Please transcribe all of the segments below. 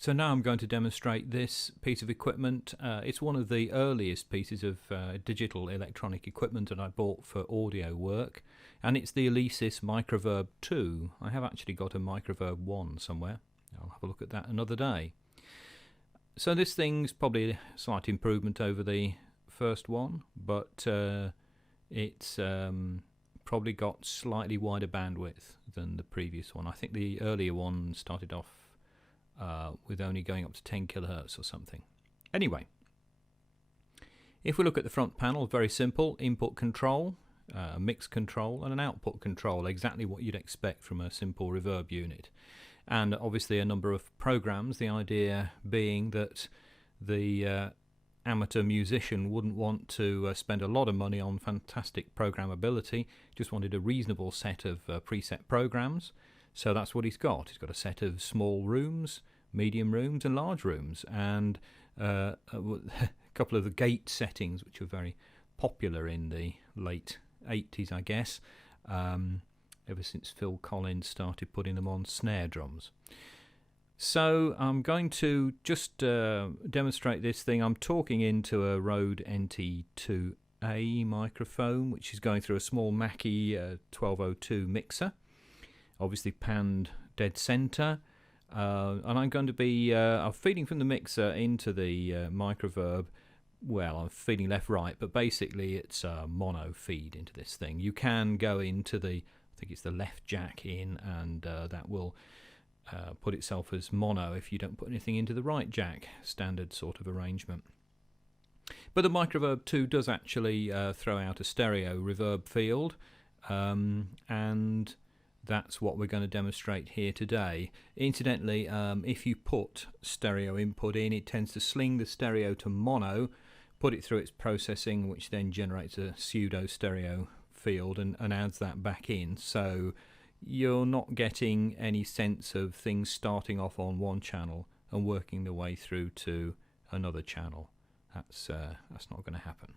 So now I'm going to demonstrate this piece of equipment. It's one of the earliest pieces of digital electronic equipment that I bought for audio work, and it's the Alesis Microverb II. I have actually got a Microverb I somewhere. I'll have a look at that another day. So this thing's probably a slight improvement over the first one, but it's probably got slightly wider bandwidth than the previous one. I think the earlier one started off with only going up to 10 kilohertz or something. Anyway, if we look at the front panel, very simple: input control, a mix control and an output control, exactly what you'd expect from a simple reverb unit. And obviously a number of programs, the idea being that the amateur musician wouldn't want to spend a lot of money on fantastic programmability, just wanted a reasonable set of preset programs. So that's what he's got. He's got a set of small rooms, medium rooms and large rooms, and a couple of the gate settings which were very popular in the late 80s, I guess, ever since Phil Collins started putting them on snare drums. So I'm going to just demonstrate this thing. I'm talking into a Rode NT2A microphone, which is going through a small Mackie 1202 mixer, obviously panned dead center, and I'm going to be I'm feeding from the mixer into the microverb. Well, I'm feeding left right, but basically it's a mono feed into this thing. You can go into the, I think it's the left jack in, and that will put itself as mono if you don't put anything into the right jack, standard sort of arrangement. But the Microverb 2 does actually throw out a stereo reverb field, and that's what we're going to demonstrate here today. Incidentally, if you put stereo input in, it tends to sling the stereo to mono, put it through its processing, which then generates a pseudo stereo field and adds that back in. So you're not getting any sense of things starting off on one channel and working their way through to another channel. That's not going to happen.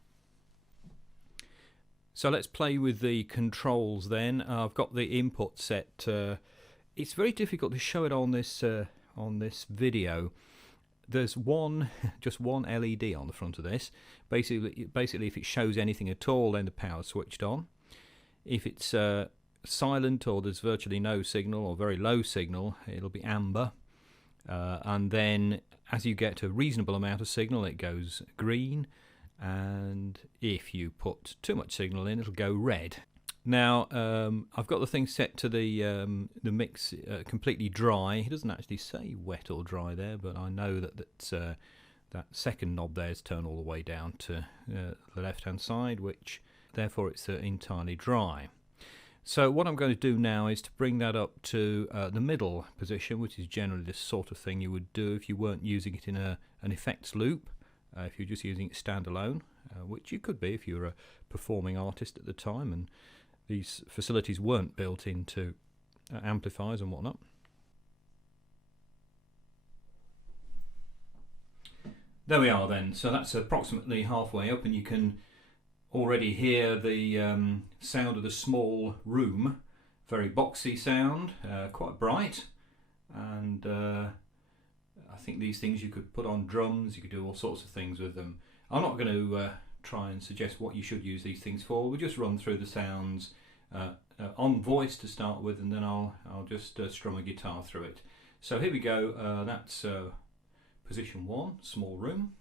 So let's play with the controls then. I've got the input set. It's very difficult to show it on this video. There's just one LED on the front of this. Basically, if it shows anything at all, then the power's switched on. If it's silent or there's virtually no signal or very low signal, it'll be amber. And then as you get a reasonable amount of signal, it goes green. And if you put too much signal in, it'll go red. Now I've got the thing set to the mix completely dry. It doesn't actually say wet or dry there, but I know that second knob there is turned all the way down to the left hand side, which therefore it's entirely dry. So what I'm going to do now is to bring that up to the middle position, which is generally the sort of thing you would do if you weren't using it in an effects loop. If you're just using it standalone, which you could be if you were a performing artist at the time and these facilities weren't built into amplifiers and whatnot. There we are then. So that's approximately halfway up, and you can already hear the sound of the small room. Very boxy sound, quite bright, and I think these things you could put on drums, you could do all sorts of things with them. I'm not going to try and suggest what you should use these things for. We'll just run through the sounds on voice to start with, and then I'll just strum a guitar through it. So here we go. That's position 1, small room.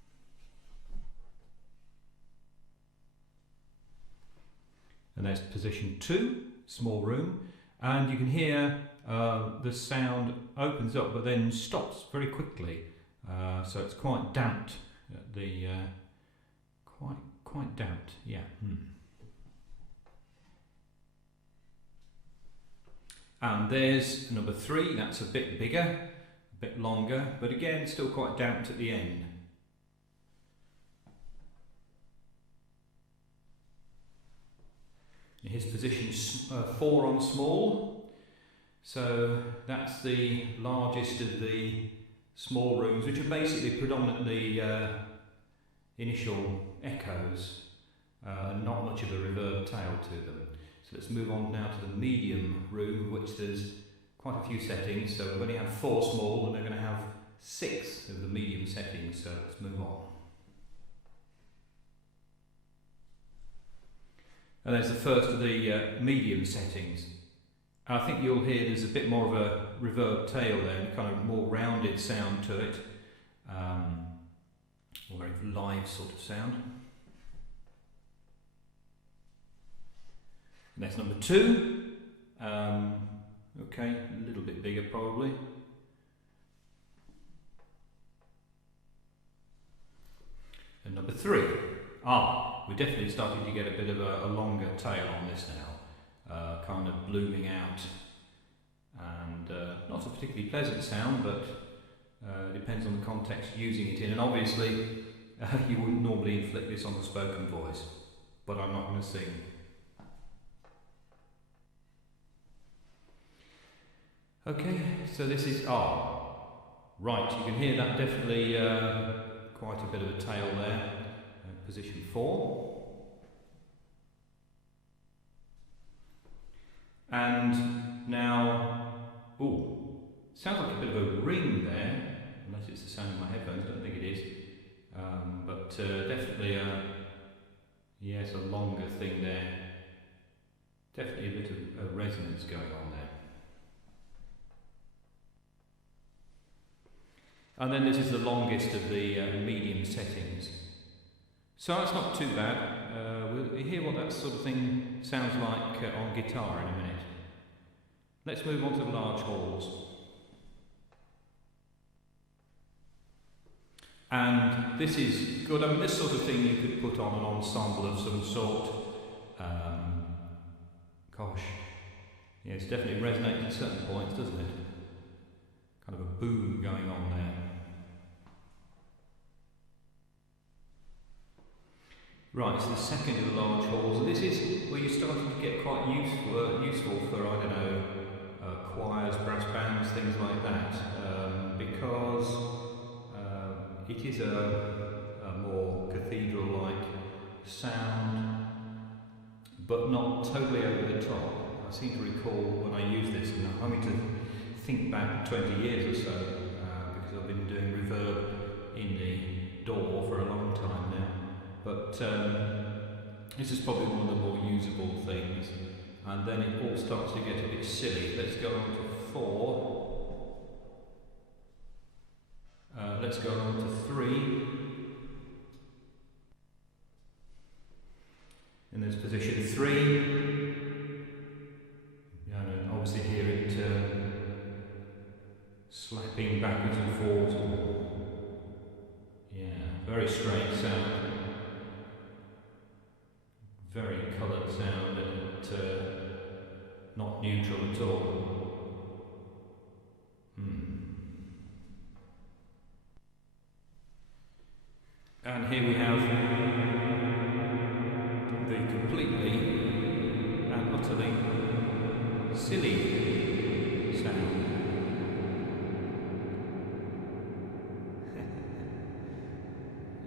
And there's position 2, small room. And you can hear the sound opens up but then stops very quickly, so it's quite damped. Quite damped, yeah. And there's number 3. That's a bit bigger, a bit longer, but again still quite damped at the end. Here's position 4 on small. So that's the largest of the small rooms, which are basically predominantly initial echoes, and not much of a reverb tail to them. So let's move on now to the medium room, which there's quite a few settings. So we've only had 4 small, and they're going to have 6 of the medium settings, so let's move on. And there's the first of the medium settings. I think you'll hear there's a bit more of a reverb tail there, and kind of more rounded sound to it, or very live sort of sound. And that's number 2. Okay, a little bit bigger probably. And number 3. We're definitely starting to get a bit of a longer tail on this now, kind of blooming out, and not a particularly pleasant sound, but depends on the context you're using it in, and obviously you wouldn't normally inflict this on the spoken voice, but I'm not going to sing. Okay, so this is right, you can hear that definitely quite a bit of a tail there. Position 4. And now, sounds like a bit of a ring there, unless it's the sound of my headphones, I don't think it is. But definitely, yes, a longer thing there. Definitely a bit of resonance going on there. And then this is the longest of the medium settings. So that's not too bad. We'll hear what that sort of thing sounds like on guitar in a minute. Let's move on to the large halls. And this is good. I mean, this sort of thing you could put on an ensemble of some sort. Gosh. Yeah, it's definitely resonating at certain points, doesn't it? Kind of a boom going on there. Right, so the second of the large halls, and this is where you're starting to get quite useful for, I don't know, choirs, brass bands, things like that, because it is a more cathedral-like sound, but not totally over the top. I seem to recall when I used this, and I'm having to think back 20 years or so, because I've been doing reverb in the DAW for a long time now. But this is probably one of the more usable things, and then it all starts to get a bit silly. Let's go on to 4. Let's go on to 3. And there's position 3. And obviously hear it slapping backwards and forwards. Yeah, very strange sound. Very coloured sound, and not neutral at all. And here we have the completely and utterly silly sound.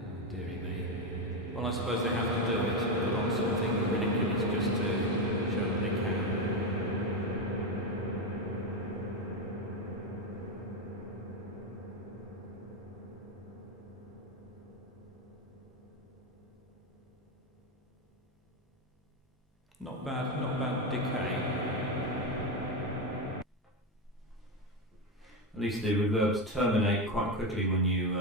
Oh, dearie me. Well, I suppose they have to do it. Put on something ridiculous just to show that they can. Not bad decay. At least the reverbs terminate quite quickly when you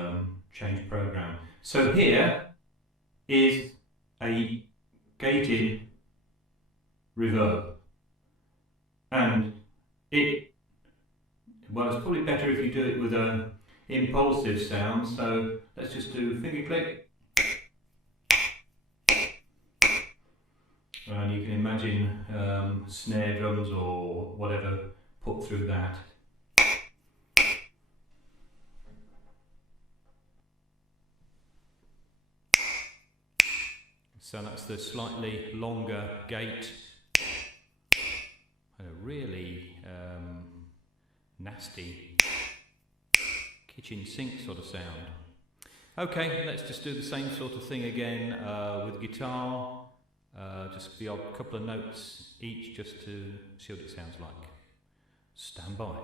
change program. So here is a gated reverb, and it's probably better if you do it with an impulsive sound, so let's just do finger click, and you can imagine snare drums or whatever put through that. So that's the slightly longer gate, and a really nasty kitchen sink sort of sound. Okay, let's just do the same sort of thing again with guitar, just the odd couple of notes each just to see what it sounds like. Stand by.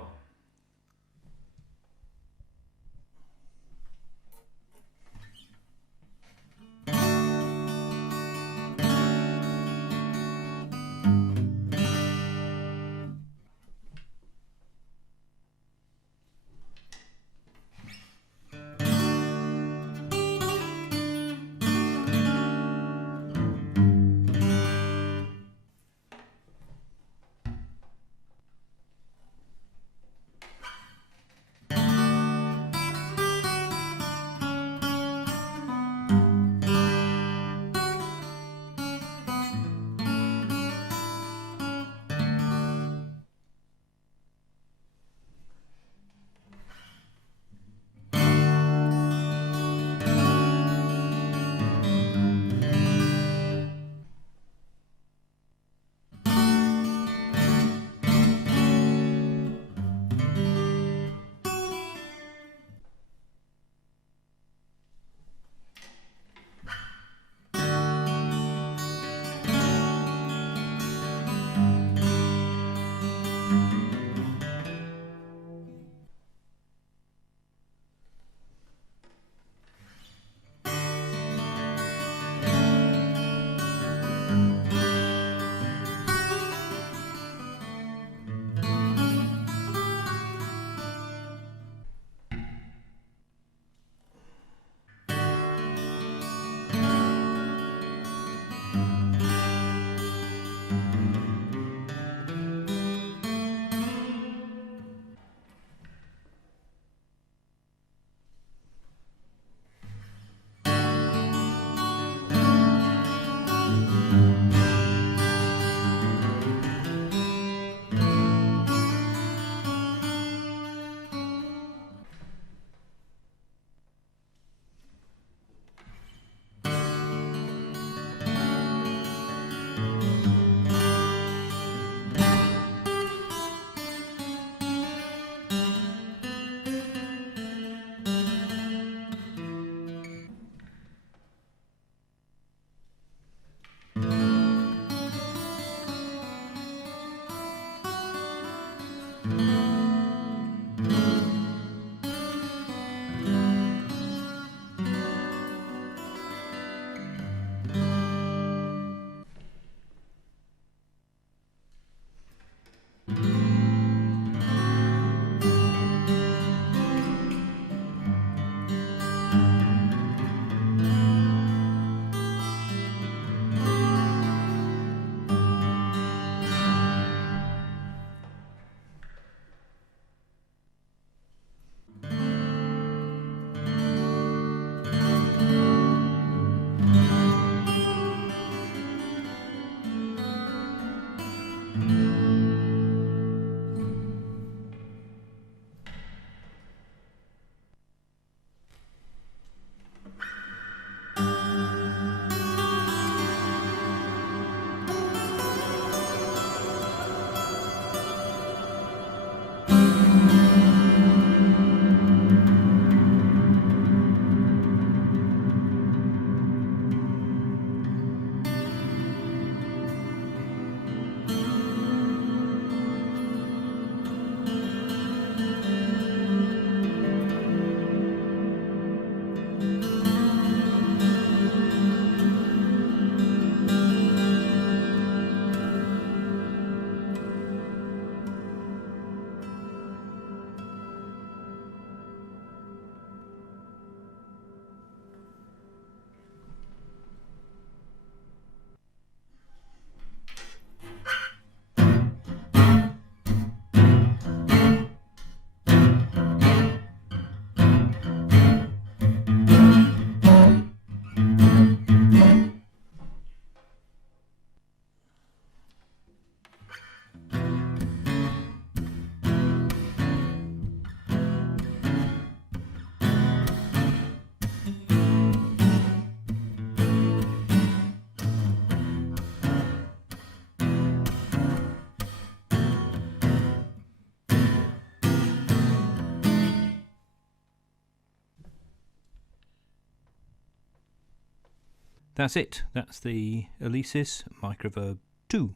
That's it. That's the Alesis Microverb II.